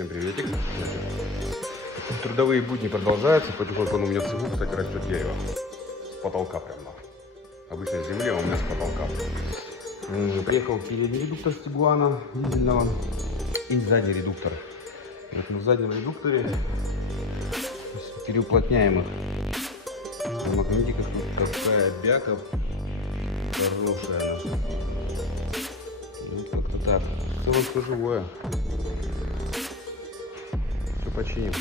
Всем приветик. Трудовые будни продолжаются, потихоньку у меня в цеху, кстати, растет дерево. С потолка прям. Обычно с земли, а у меня с потолка. Приехал передний редуктор с Тигуана дизельного и задний редуктор. Вот в заднем редукторе переуплотняем их. Смотрите, какая бяка хорошая. Вот как-то так. В целом все живое. Все починим.